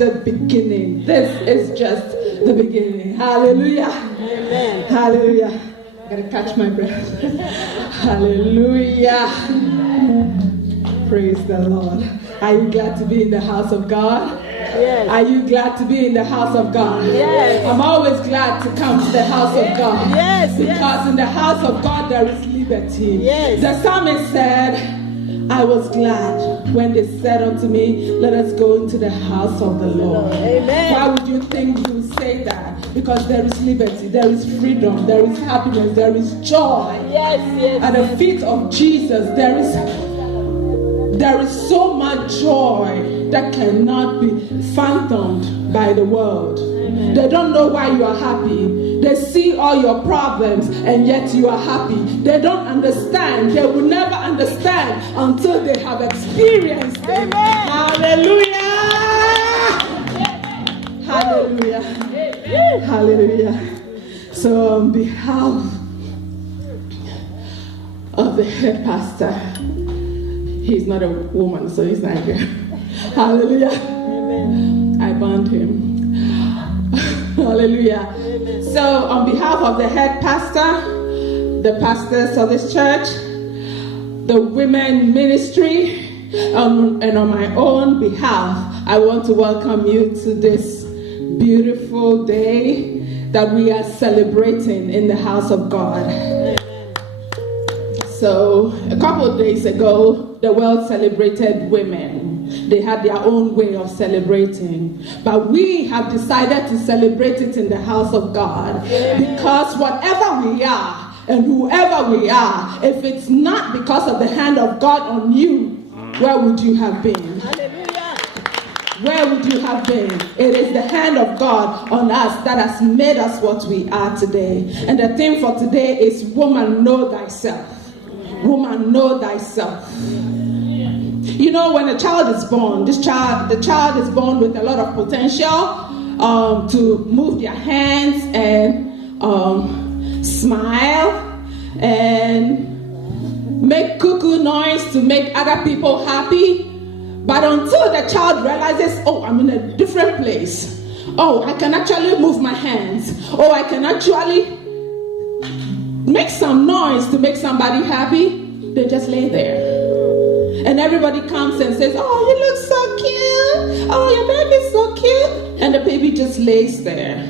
unexpected beginning. This is just the beginning. Hallelujah. Amen. Hallelujah. I gotta catch my breath. Hallelujah. Praise the Lord. Are you glad to be in the house of God? Yes. Are you glad to be in the house of God? Yes. I'm always glad to come to the house of God. Yes. Because in the house of God there is liberty. Yes. The psalmist said, I was glad when they said unto me, let us go into the house of the Lord. Amen. Why would you think you say that? Because there is liberty, there is freedom, there is happiness, there is joy. Yes. At the feet of Jesus, there is so much joy that cannot be fathomed by the world. Amen. They don't know why you are happy. They see all your problems and yet you are happy. They don't understand. They will never understand until they have experienced it. Amen. Hallelujah! Hallelujah! Hallelujah! So on behalf of the head pastor, he's not a woman, so he's not here. Hallelujah. Amen. I bound him. Hallelujah. Amen. So on behalf of the head pastor, the pastors of this church, the women ministry, and on my own behalf, I want to welcome you to this beautiful day that we are celebrating in the house of God. So a couple of days ago, the world celebrated women. They had their own way of celebrating. But we have decided to celebrate it in the house of God. Because whatever we are and whoever we are, if it's not because of the hand of God on you, where would you have been? Hallelujah. Where would you have been? It is the hand of God on us that has made us what we are today. And the theme for today is woman, know thyself. Woman, know thyself. You know, when a child is born, the child is born with a lot of potential to move their hands and smile and make cuckoo noise to make other people happy. But until the child realizes, oh, I'm in a different place. Oh, I can actually move my hands. Oh, I can actually make some noise to make somebody happy, they just lay there. And everybody comes and says, oh, you look so cute. Oh, your baby's so cute. And the baby just lays there.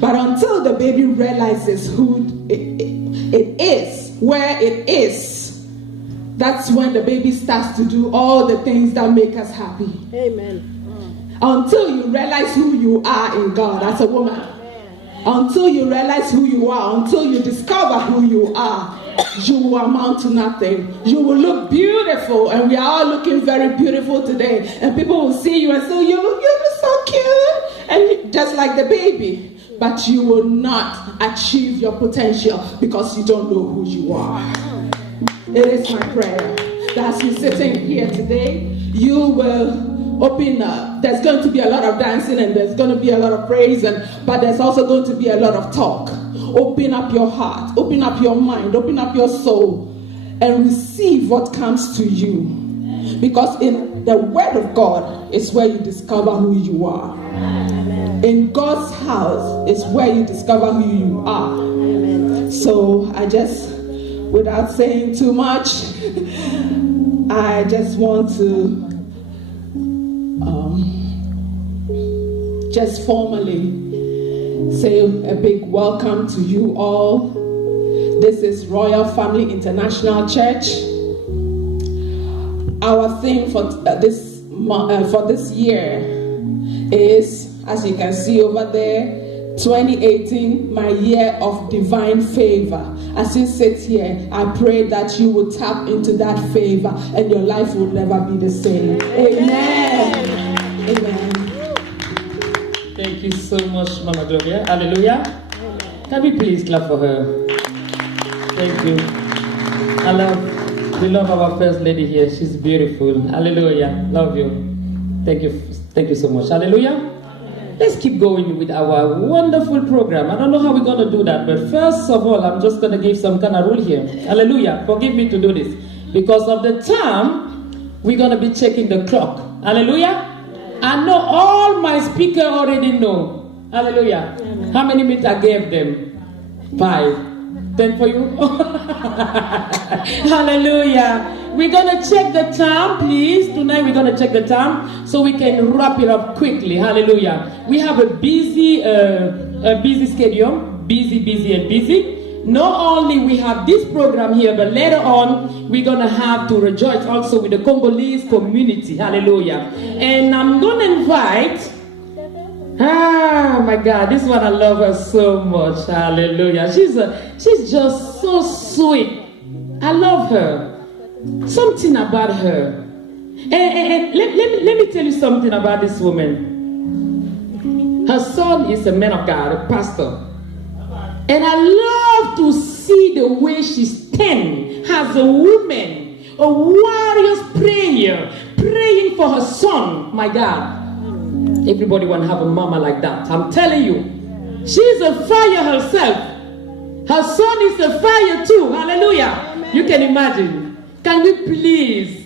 But until the baby realizes who it is, where it is, that's when the baby starts to do all the things that make us happy. Amen. Until you realize who you are in God as a woman. Until you realize who you are, until you discover who you are, you will amount to nothing. You will look beautiful, and we are all looking very beautiful today. And people will see you and say, you look so cute, and just like the baby. But you will not achieve your potential because you don't know who you are. It is my prayer that as you're sitting here today, you will open up. There's going to be a lot of dancing and there's going to be a lot of praise, but there's also going to be a lot of talk. Open up your heart, open up your mind, open up your soul, and receive what comes to you. Because in the Word of God is where you discover who you are. In God's house is where you discover who you are. So I just, without saying too much, I just want to just formally say a big welcome to you all. This is Royal Family International Church. Our theme for this year is, as you can see over there, 2018, my year of divine favor. As you sit here, I pray that you will tap into that favor and your life will never be the same. Amen. Amen. Thank you so much, Mama Gloria. Hallelujah. Can we please clap for her? Thank you. We love our first lady here. She's beautiful. Hallelujah. Love you. Thank you so much. Hallelujah. Let's keep going with our wonderful program. I don't know how we're going to do that, but first of all, I'm just going to give some kind of rule here. Hallelujah. Forgive me to do this. Because of the time, we're going to be checking the clock. Hallelujah. I know all my speakers already know. Hallelujah. How many minutes I gave them? 5. 10 for you? Hallelujah. We're going to check the time, please. Tonight we're going to check the time so we can wrap it up quickly. Hallelujah. We have a busy schedule. Busy. Not only we have this program here, but later on we're going to have to rejoice also with the Congolese community. Hallelujah. And I'm going to invite, my God, this one I love her so much. Hallelujah. She's just so sweet. I love her. Something about her. And let me tell you something about this woman. Her son is a man of God, a pastor. And I love to see the way she stands as a woman, a warrior's prayer, praying for her son. My God. Everybody want to have a mama like that. I'm telling you. She's a fire herself. Her son is a fire too. Hallelujah. Amen. You can imagine. Can we please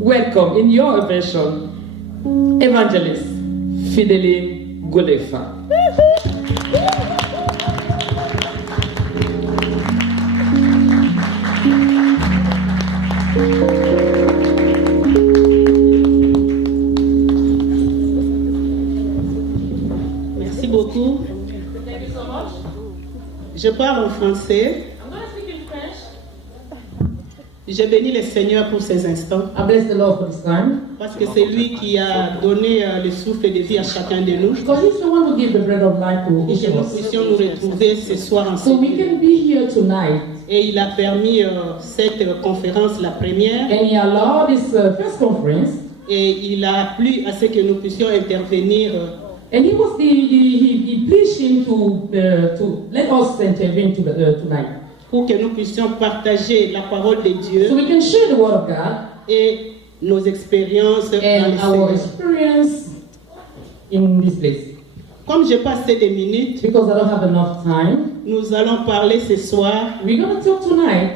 welcome in your version, Evangelist Fideline Golefa. Merci beaucoup. Je parle en français. Je bénis le Seigneur pour ces instants. I bless the Lord for this time. Parce que c'est lui qui a donné le souffle de vie à chacun de nous. Because he's the one who gives the bread of life to Et each que nous of us. puissions nous retrouver ce soir So we ensemble. can be here tonight. Et il a permis cette conférence, la première, And he allowed this first conference. et il a plu à ce que nous puissions intervenir And he was he pleased him to let us intervene tonight. pour que nous puissions partager la parole de Dieu So we can share the word of God et nos expériences dans and le our Seigneur. experience in this place. Comme j'ai pas assez de minutes, Because I don't have enough time, nous allons parler ce soir we're going to talk tonight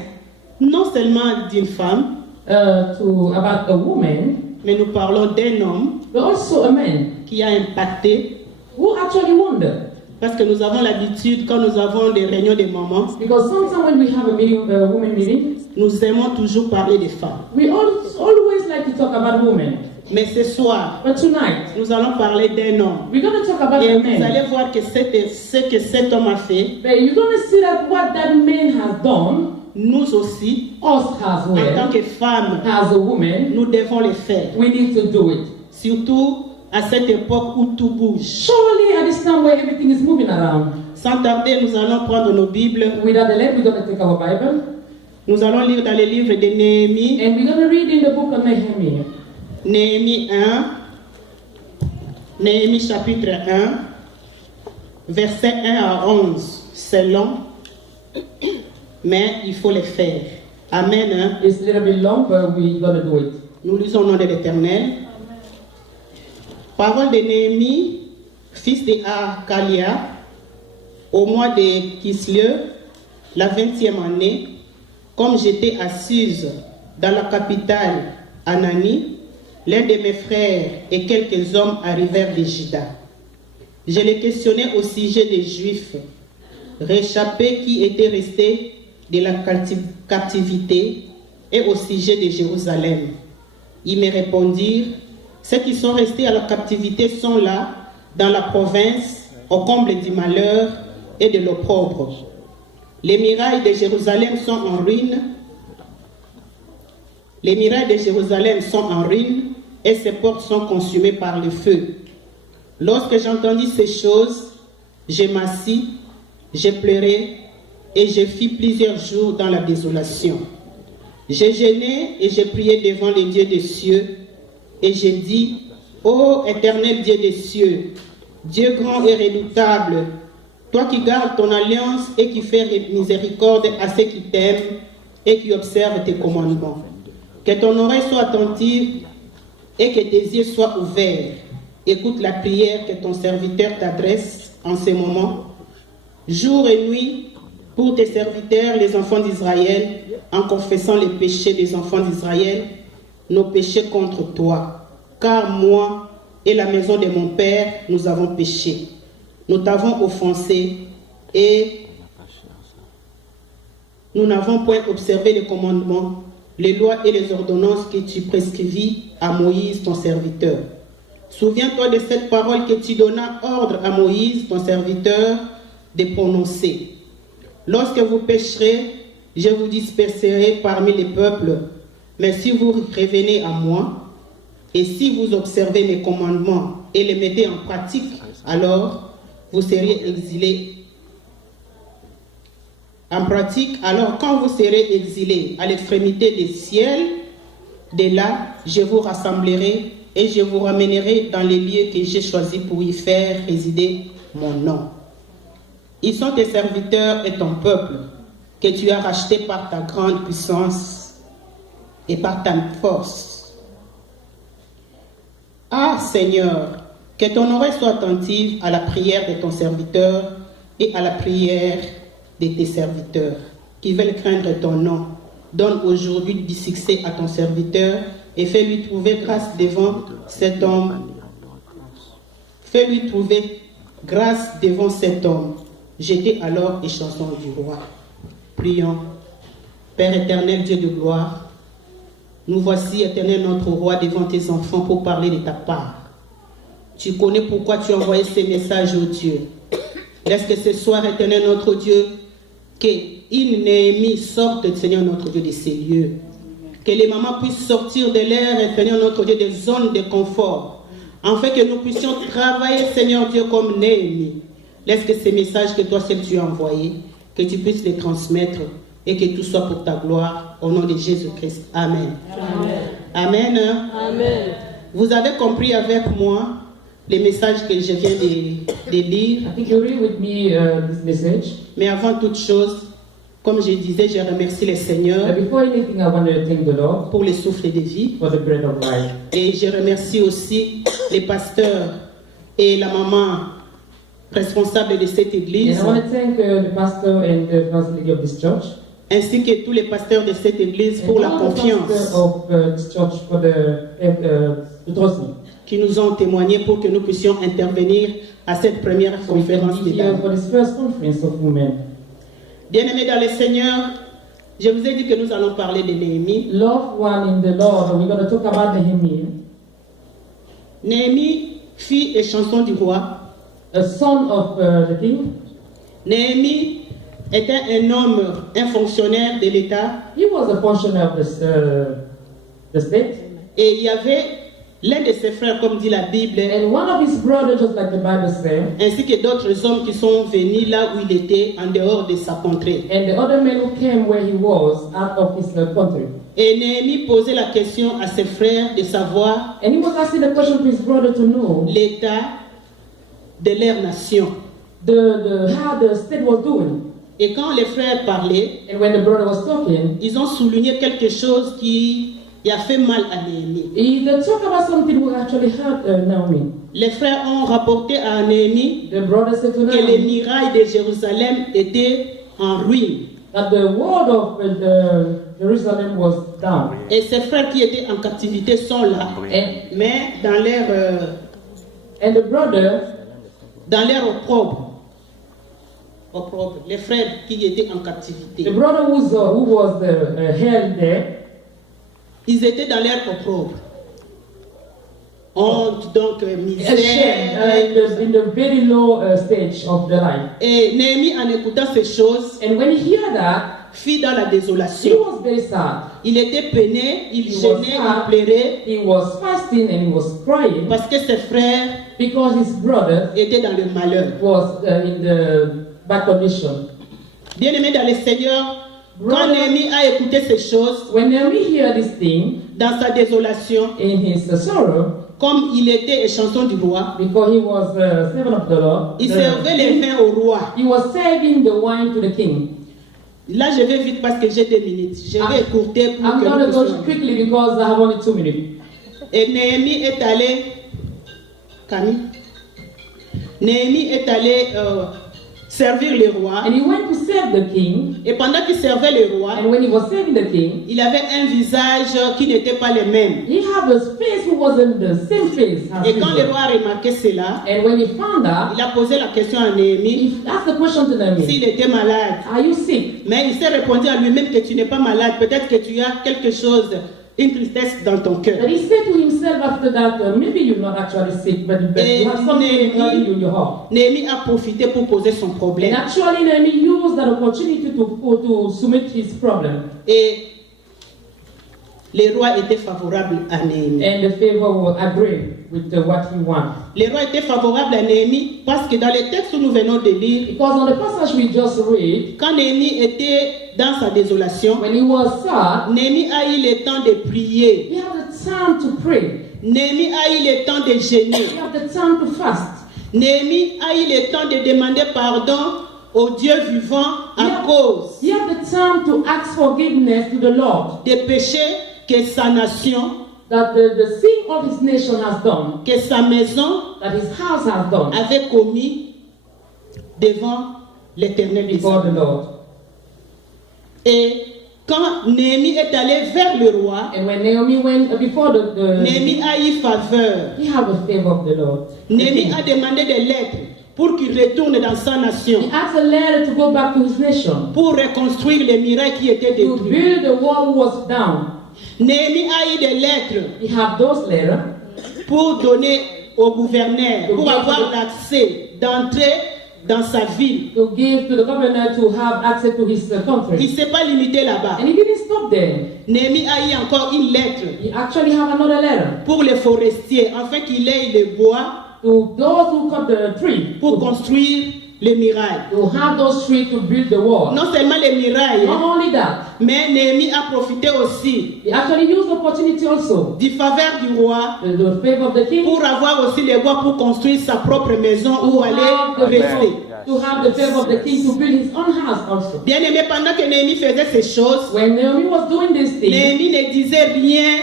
non seulement d'une femme, about a woman, mais nous parlons d'un homme but also a man qui a impacté, who actually wondered. parce que nous avons l'habitude, quand nous avons des réunions de mamans, Because sometimes when we have a women meeting, nous aimons toujours parler des femmes. we always like to talk about women. Mais ce soir, But tonight, nous allons parler d'un homme. we're going to talk about Et a vous man. allez voir que ce que cet homme a fait, But you're going to see that what that man has done, nous aussi, us as en tant well, que femmes, as a woman, nous devons le faire. we need to do it. Surtout à cette époque où tout bouge. Surely at this time where everything is moving around, Sans tarder, nous allons prendre nos Bibles. without delay, we're going to take our Bible Nous allons lire dans le livre de Néhémie, and we're going to read in the book of Nehemiah. Néhémie 1, Néhémie chapitre 1, versets 1 à 11. C'est long, mais il faut le faire. Amen. Hein? It's a little bit long, but we're going to do it. Nous lisons au nom de l'Éternel. Parole de Néhémie, fils de Hakalia, au mois de Kislev, la 20e année, comme j'étais assise dans la capitale Anani, l'un de mes frères et quelques hommes arrivèrent de Juda. Je les questionnais au sujet des Juifs réchappés qui étaient restés de la captivité et au sujet de Jérusalem. Ils me répondirent, ceux qui sont restés à la captivité sont là, dans la province, au comble du malheur et de l'opprobre. Les murailles de Jérusalem sont en ruine. Les murailles de Jérusalem sont en ruine et ses portes sont consumées par le feu. Lorsque j'entendis ces choses, je m'assis, j'ai pleuré et je fis plusieurs jours dans la désolation. J'ai jeûné et j'ai prié devant le Dieu des cieux et j'ai dit, ô éternel Dieu des cieux, Dieu grand et redoutable, toi qui gardes ton alliance et qui fais miséricorde à ceux qui t'aiment et qui observent tes commandements. Que ton oreille soit attentive et que tes yeux soient ouverts. Écoute la prière que ton serviteur t'adresse en ce moment, jour et nuit, pour tes serviteurs, les enfants d'Israël, en confessant les péchés des enfants d'Israël, nos péchés contre toi. Car moi, et la maison de mon père, nous avons péché. Nous t'avons offensé et nous n'avons point observé les commandements, les lois et les ordonnances que tu prescrivis à Moïse, ton serviteur. Souviens-toi de cette parole que tu donnas ordre à Moïse, ton serviteur, de prononcer. Lorsque vous pécherez, je vous disperserai parmi les peuples. Mais si vous revenez à moi, et si vous observez mes commandements et les mettez en pratique, alors vous serez exilés. En pratique, alors quand vous serez exilés à l'extrémité des ciels, de là, je vous rassemblerai et je vous ramènerai dans les lieux que j'ai choisis pour y faire résider mon nom. Ils sont tes serviteurs et ton peuple, que tu as racheté par ta grande puissance et par ta force. Ah Seigneur, que ton oreille soit attentive à la prière de ton serviteur et à la prière de tes serviteurs qui veulent craindre ton nom. Donne aujourd'hui du succès à ton serviteur et fais-lui trouver grâce devant cet homme. Fais-lui trouver grâce devant cet homme. J'étais alors les chansons du roi. Prions. Père éternel, Dieu de gloire, nous voici, éternel notre roi, devant tes enfants pour parler de ta part. Tu connais pourquoi tu as envoyé ces messages, ô Dieu. Laisse que ce soir, éternel notre Dieu, qu'une Néhémie sorte, Seigneur notre Dieu, de ces lieux. Que les mamans puissent sortir de l'air, Seigneur notre Dieu, des zones de confort. Afin que nous puissions travailler, Seigneur Dieu, comme Néhémie. Laisse que ces messages que toi seul tu as envoyés, que tu puisses les transmettre et que tout soit pour ta gloire. Au nom de Jésus-Christ. Amen. Amen. Amen. Amen. Vous avez compris avec moi les messages que je viens de lire. I think you read with me this message. Mais avant toute chose, comme je disais, je remercie le Seigneur But before anything, I want to thank the Lord pour le souffle de vie. for the bread of life. Et je remercie aussi les pasteurs et la maman responsable de cette And église, I want to thank the pastor and the first lady of this church. ainsi que tous les pasteurs de cette église pour la And all the confiance pastors of this church for the trust me. qui nous ont témoigné pour que nous puissions intervenir à cette première So we can conférence be des here dames. for this first conference of women. Bien-aimés dans le Seigneur, je vous ai dit que nous allons parler de Néhémie. Loved one in the Lord, we're going to talk about Nehemiah, Néhémie, fille et chanson du roi. a son of the king. Néhémie était un homme, un fonctionnaire de l'État, He was a functionary of the state. et il y avait l'un de ses frères, comme dit la Bible, And one of his brothers, just like the Bible says, ainsi que d'autres hommes qui sont venus là où il était, en dehors de sa contrée. and the other men who came where he was out of his country. Et Néhémie posait la question à ses frères de savoir And he was asking the question to his brother to know l'état de leur nation. how the state was doing. Et quand les frères parlaient, And when the brother was talking, ils ont souligné quelque chose qui a fait mal à Néhémie. they talk about something who actually hurt Naomi. Les frères ont rapporté à Néhémie The brother said to que les Naomi murailles de Jérusalem étaient en ruine. that the wall of Jerusalem was down. Et ses frères qui étaient en captivité sont là. Mais dans And the brother, leur opprobre. Les frères qui étaient en captivité. the brother who was held there, Ils étaient dans leur opprobre. Honte, donc misère. ashamed, in the very low stage of the life. Et Néhémie, en écoutant ces choses, And when he heard that, fit dans la he désolation. was very sad. Il était peiné, il He was gênait, il sad. pleurait, He was fasting and he was crying parce que ses frères because his brother étaient dans le malheur. was in the bad condition. Bien-aimé dans le Seigneur, quand Néhémie a écouté ces choses, When we hear this thing dans sa désolation, in his sorrow, comme il était échanson du roi, because he was a servant of the Lord, il servait les vins au roi. he was serving the wine to the king. Là, je vais vite parce que j'ai 2 minutes. Je vais écourter pour I'm que going to nous go puissions. quickly because I have only 2 minutes. Et Néhémie est allé, Camille, Néhémie est allé servir le roi. And he went to serve the king. Et pendant qu'il servait le roi, And when he was serving the king, il avait un visage qui n'était pas le même. he had a face who wasn't the same face as Et quand le Israel. roi a remarqué cela, And when he found out, il a posé la question à Néhémie he asked the question to Nehemiah, s'il était malade. are you sick? Mais il s'est répondu à lui-même que tu n'es pas malade. Peut-être que tu as quelque chose, une tristesse dans ton cœur. But he said to himself after that, maybe you're not actually sick, but you have something running in your heart. Néhémie a profité pour poser son And problème. actually, Nehemiah used that opportunity to submit his problem. Et le roi était favorable à Néhémie. And the favor will agree with what he wants. Le roi était favorable à Néhémie parce que dans les textes que nous venons de lire, Because on the passage we just read, quand Néhémie était dans sa désolation, when he was sad, Néhémie a eu le temps de prier. he had the time to pray. Néhémie a eu le temps de jeûner. He had the time to fast. Néhémie a eu le temps de demander pardon au Dieu vivant à cause He had the time to ask forgiveness to the Lord des péchés que sa nation, that the sin of his nation has done, que sa maison that his house has done avait commis devant l'Éternel before the d'Israël. Lord. Et quand Néhémie est allé vers le roi, And when Naomi went before the Néhémie a eu faveur. he had the favor of the Lord. Néhémie a demandé des lettres pour qu'il retourne dans sa nation, He asked a letter to go back to his nation pour reconstruire les murailles qui étaient to détruites. build the wall who was down. Néhémie a eu des lettres He had those letters pour donner au gouverneur, pour avoir l'accès d'entrer dans sa ville. to give to the governor to have access to his Il country. ne s'est pas limité là-bas. And he didn't stop there. Néhémie a eu encore une lettre He actually have another letter pour les forestiers, afin qu'il ait le bois to those who cut the tree, pour construire les murailles. to have those trees to build the wall. Non seulement les murailles, Not only that, mais Néhémie a profité aussi he actually used the opportunity also, du faveur du roi the favor of the king, pour avoir aussi les bois pour construire sa propre maison où to aller have the rester. favor, to have the favor of the king to build his own house also. Bien aimé, pendant que Néhémie faisait ces choses, When Naomi was doing this thing, Néhémie ne disait rien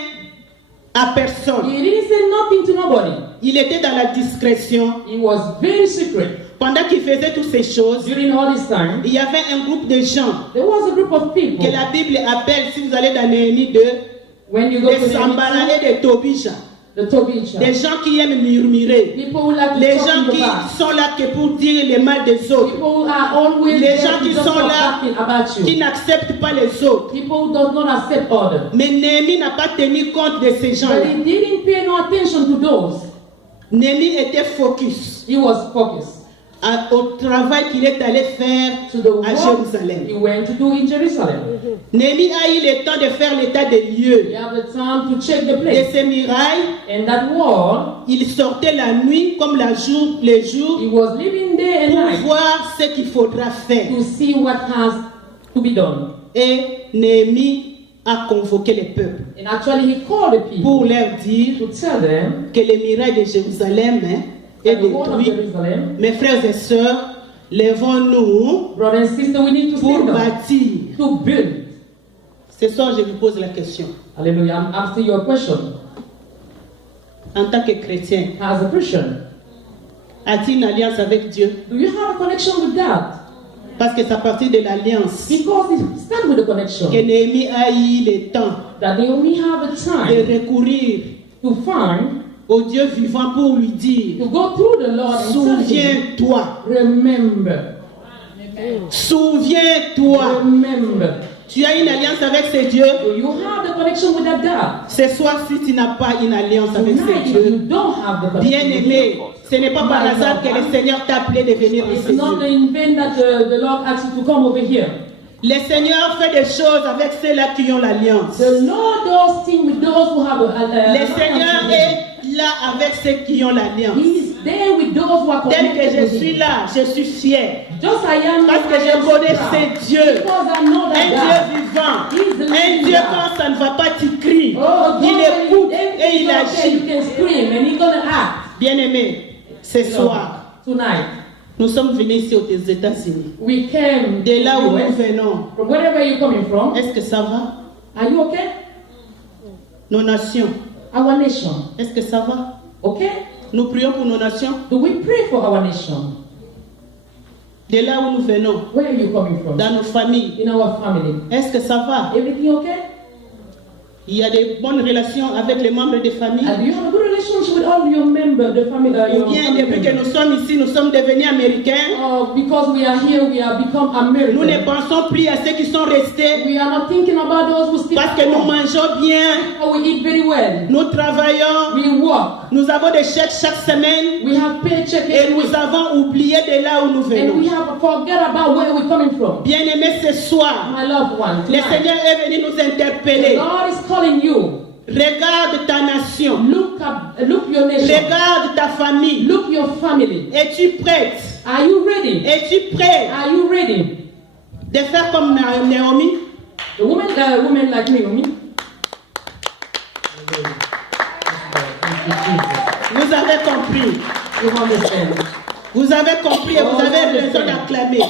à personne. he didn't say nothing to nobody. Il était dans la discrétion. He was very secret. Pendant qu'il faisait toutes ces choses, During all this time, il y avait un groupe de gens there was a group of people. que la Bible appelle, si vous allez dans Néhémie 2, When you go des to Sambala the et des Tobija. Tobisha, Des gens qui aiment murmurer. people who like to Les talk gens in the qui past. sont là que pour dire le mal des autres. People who are always Les there gens to qui just sont talk là, talking about qui you. n'acceptent pas les autres. People who does not accept others. Mais Néhémie n'a pas tenu compte de ces But gens-là. he didn't pay no attention to those. Néhémie était focus He was focused au travail qu'il est allé faire to the à work Jérusalem. he went to do in Jerusalem. Néhémie a eu le temps de faire l'état des lieux He had the time to check the de place. ces murailles. And that wall, Il sortait la nuit comme les jours he was living day and pour night voir ce qu'il faudra faire. to see what has to be done. Et Néhémie a convoqué les peuples And actually he called the people pour leur dire to tell them que les murailles de Jérusalem est that the wall of détruite. Jerusalem, Mes frères et sœurs, lèvons-nous brother and sister, we need to pour stand up, bâtir. to build. Ce soir, je vous pose la question. Hallelujah. I'm asking you a question. En tant que chrétien, As a Christian, as-tu une alliance avec Dieu? do you have a connection with God? Parce que c'est à partir de l'alliance Because it starts with a connection. que Néhémie a eu le temps That they only have a de time recourir to find, au Dieu vivant pour lui dire, to go through the Lord and tell him, souviens-toi, remember, souviens-toi. remember. Tu as une alliance avec ce Dieu. Do you have the connection with that God? Ce soir, si tu n'as pas une alliance avec ce Tonight, if Dieu, you don't have the connection with bien-aimé, God, ce n'est pas par hasard que le Seigneur t'a appelé de venir it's ici. not in vain that the Lord asked you to come over here. Le Seigneur fait des choses avec ceux-là qui ont l'alliance. The Lord does things with those who have Le Seigneur est là avec ceux qui ont l'alliance. He is there with those who are Tel que connected je with suis him. là, je suis fier. Just I am Parce que je connais ce Dieu. Because I know Un that Dieu God. vivant. He's the Un living Dieu God. quand ça ne va pas, tu cries. Oh, Il God, écoute when et il everything's okay, agit. you can scream and he's gonna act. Bien-aimé, ce soir, Tonight, nous sommes venus ici aux États-Unis. we came De là où nous US. venons, From wherever you're coming from. est-ce que ça va? Are you okay? Nos nations, Our nation, est-ce que ça va? okay? Nous prions pour nos nations. Do we pray for our nation? de là où nous venons, Where are you coming from? dans nos familles, In our family. est-ce que ça va? Everything okay? Il y a des bonnes relations avec les membres de famille? And do you have a good relationship with all your members, the family? Ou Your bien family depuis que nous sommes ici, nous sommes devenus américains? because we are here, we have become American. Nous ne pensons plus à ceux qui sont restés We are not thinking about those who still parce que nous mangeons bien, we eat very well. nous travaillons, We work. nous avons des chèques chaque semaine We have paycheck et every nous week. avons oublié de là où nous And venons. we have forget about where we're coming from. Bien-aimés, ce soir, My loved one, le tonight, Seigneur est venu nous the interpeller. Lord is calling you. Regarde ta nation, Look your nation. regarde ta famille. Look your family. Es-tu prête? Are you ready? Es-tu prêt Are you ready? de faire comme Naomi? The woman like me. Vous avez compris. You understand? Vous avez compris et vous avez raison d'acclamer.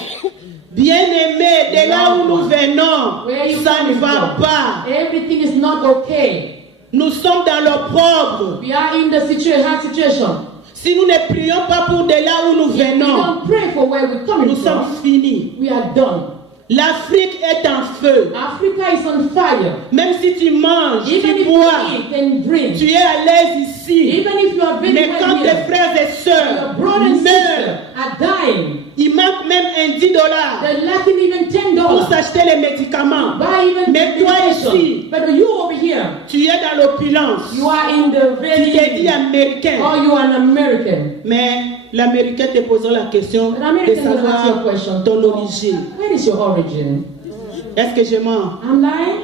Bien-aimés, de là où nous venons, Where you ça ne coming va from? pas. Everything is not okay. Nous sommes dans l'opprobre. We are in the hard situation. Si nous ne prions pas pour de là où nous If we venons, don't pray for where we're coming nous sommes from, finis. we are done. L'Afrique est en feu. Africa is on fire. Même si tu manges, Even tu if bois, you eat and drink, tu es à l'aise ici. even if you are very Mais quand well tes here, frères et your sœurs brother and sister meurent, are dying. il manque même un $10 They're lacking even pour $10. s'acheter les médicaments. Buy even Mais toi medication. ici, But you over here, tu es dans l'opulence. you are in the Tu t'es dit very, américain. or you are an American. Mais l'américain te posera la question An de American will ask you a savoir question. ton origine. Where is your origin? Est-ce que je mens? I'm lying?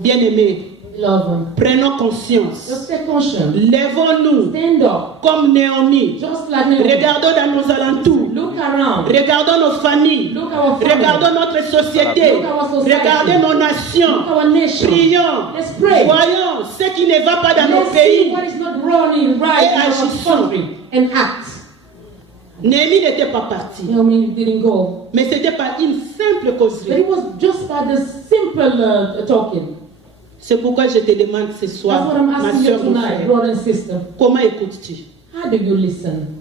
Bien-aimés, Love. prenons conscience. Just take caution. Lèvons-nous Stand up. comme Naomi. Just like Naomi. Regardons dans nos alentours. Look around. Regardons nos familles. Look our family. Regardons notre société. Look our society. Regardez nos nations. Look our nation. Prions. Let's pray. Voyons ce qui ne va pas dans nos Let's see pays. what is not running right Et in our agissons. country and act. Néhémie n'était pas parti. Naomi didn't go. Mais c'était pas une simple But causerie. it was just by the simple talking. C'est pourquoi je te demande ce That's soir, what I'm ma asking you soeur, mon tonight, frère, brother and sister. comment écoutes-tu? How do you listen?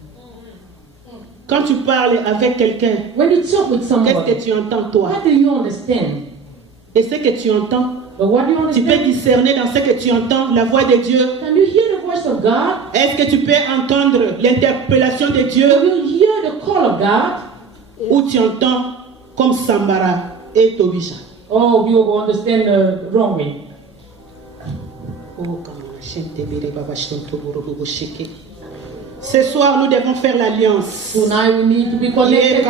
Quand tu parles avec quelqu'un, When you talk with qu'est-ce someone, que tu entends toi? what do you understand? Et ce que tu entends, But what do you tu peux understand? discerner dans ce que tu entends la voix de Dieu. Can you hear the voice of God? Est-ce que tu peux entendre l'interpellation de Dieu Do you hear the call of God? ou tu entends comme Sambara et Tobisha? Or you will understand the wrong way? Ce soir, nous devons faire l'alliance. Tonight we need to be connected.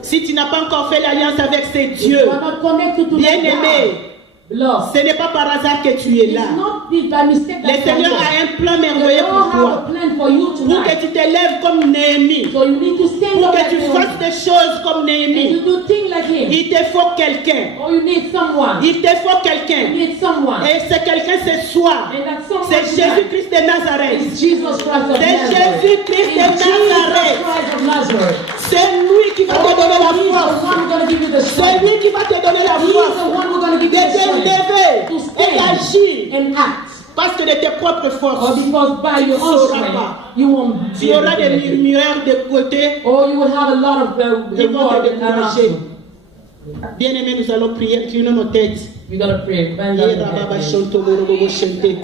Si tu n'as pas encore fait l'alliance avec ces If dieux, you are not connected to bien-aimé, Lord, ce n'est pas par hasard que tu es it's là. not by mistake Le that Seigneur you a are un plan there. merveilleux The pour Lord have toi. a plan for you Pour tonight. que tu te lèves comme Néhémie. So you need to stand Pour up que like tu him. fasses des choses comme And Néhémie. you do things like him. Il te faut quelqu'un. Or you need someone. Il te faut You quelqu'un. need someone. Et c'est quelqu'un ce soir. And that someone C'est tonight Jésus-Christ de Nazareth. is Jesus Christ of C'est Nazareth. Jésus-Christ de It's Jesus Nazareth. Christ of Nazareth. C'est lui qui va te donner la He's the force. one who's going to give you the C'est strength. lui qui va te donner la He's force the one who's going to give de you the te strength lever to et stand d'agir. and act. Parce que de tes propres Or forces, because by your Tu own sauras strength, pas. you won't tu be able auras to des make it. murmures de côté. Or you will have a lot of Ils vont te reward around décourager. you. Bien-aimés, nous allons prier, inclinons nos têtes. We're going to pray. Bend down your head.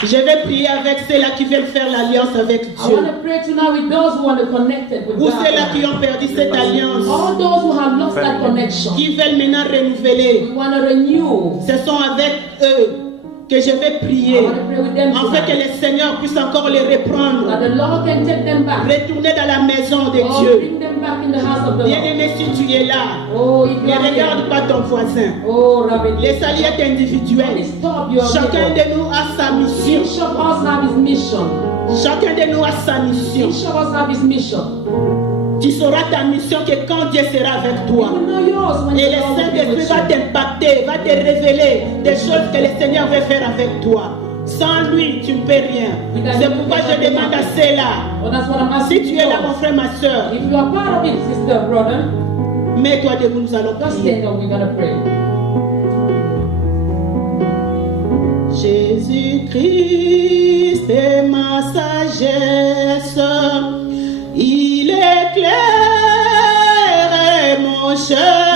Je vais prier avec ceux-là qui veulent faire l'alliance avec I Dieu. want to pray tonight with those who are connected with Ou God. ceux-là qui ont perdu cette alliance, All those who have lost that connection. qui veulent maintenant renouveler. We want to renew. Ce sont avec eux que je vais I prier, want to pray with them afin que tonight. le Seigneur puisse encore les reprendre. That the Lord can take them back. Retourner dans la maison de Or Dieu. bring them back in the house of the Lord. Bien-aimé, si tu es là, Oh, if you ne are here. regarde pas ton voisin. Oh, Rabbi. Les saluts est individuel. Stop your Chacun neighbor. de nous a sa mission. Each of us have his mission. Chacun de nous a sa mission. Each of us have his mission. Tu sauras ta mission que quand Dieu sera avec You toi. will know yours when Et the le Lord will be Saint-Esprit with va you. t'impacter, va te révéler des choses que le Seigneur veut faire avec toi. Sans lui, tu ne peux rien. C'est pourquoi je demande à ceux-là. Well, that's what I'm Si asking tu you. es là, mon frère, ma soeur, If you are part of it, sister, brother, mets-toi debout, nous allons just prier. stand up. We're gonna pray. Jésus-Christ est ma sagesse, il est est mon cher.